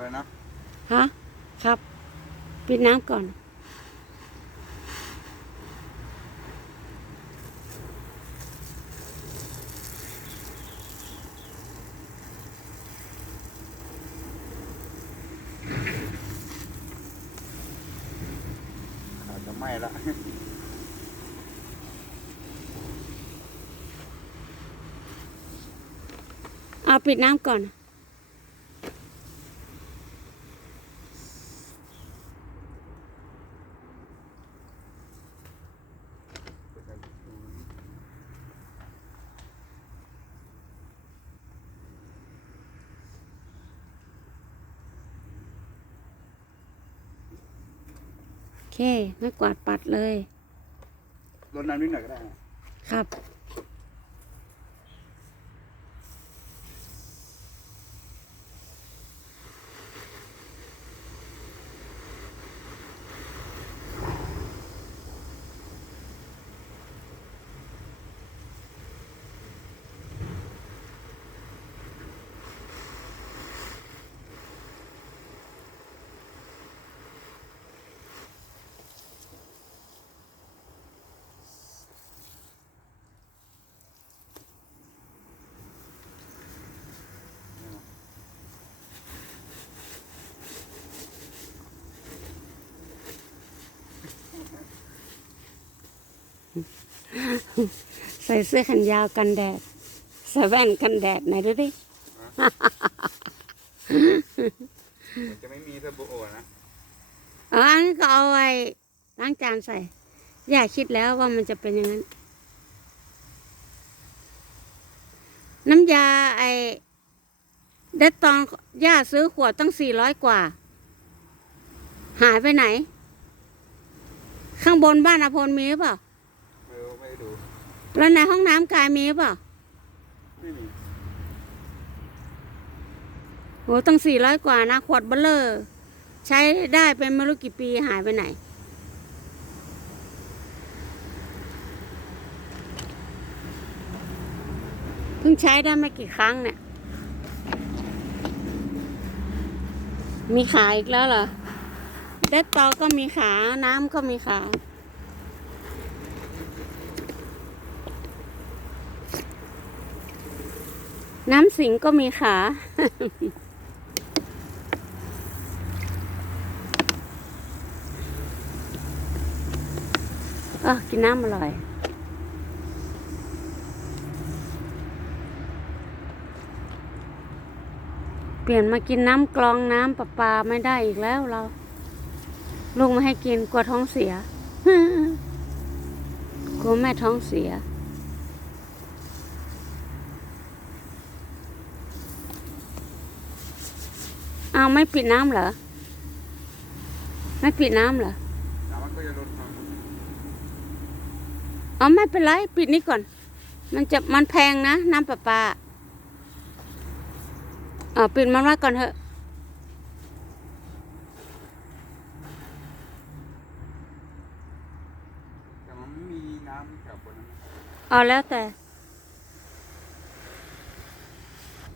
แล้วนะ ฮะ ครับ ปิดน้ำก่อนอาจจะไหม้ละเอาปิดน้ำก่อน โอเคไม่กวาดปัดเลย รดน้ำนิดหน่อยก็ได้นะครับ ใส่เสื้อแขนยาวกันแดดใส่แว่นกันแดดไหนดูดิมันจะไม่มีเทอร์โบโอนะเอออันนี้ก็เอาไว้ล้างจานใส่ อย่าคิดแล้วว่ามันจะเป็นอย่างนั้น น้ำยาไอ้เด็ดตองย่าซื้อขวดตั้งสี่ร้อยกว่า หายไปไหน ข้างบนบ้านอภพลมีหรือเปล่า ไม่รู้ไม่ได้ดู แล้วในห้องน้ำกายมีหรือเปล่าไม่มีโหตั้งสี่ร้อยกว่านะ ขวดเบลเลอร์ ใช้ได้เป็นไม่รู้กี่ปีหายไปไหน เพิ่งใช้ได้ไม่กี่ครั้งเนี่ย มีขาอีกแล้วเหรอเด็ดตอก็มีขา น้ำก็มีขา น้ำสิงก็มีขาเออกินน้ำอร่อย เปลี่ยนมากินน้ำกรองน้ำประปาไม่ได้อีกแล้วเรา ลูกไม่ให้กินกลัวท้องเสียกลัวแม่ท้องเสีย เอาไม่ปิดน้ำเหรอ ไม่ปิดน้ำเหรอน้ำมันก็จะลดความเอาไม่เป็นไรปิดนี่ก่อน มันจะมันแพงนะ น้ำประปาเออปิดมันไว้ก่อนเถอะแต่มันไม่มีน้ำแถวบนนั้นนะเอาแล้วแต่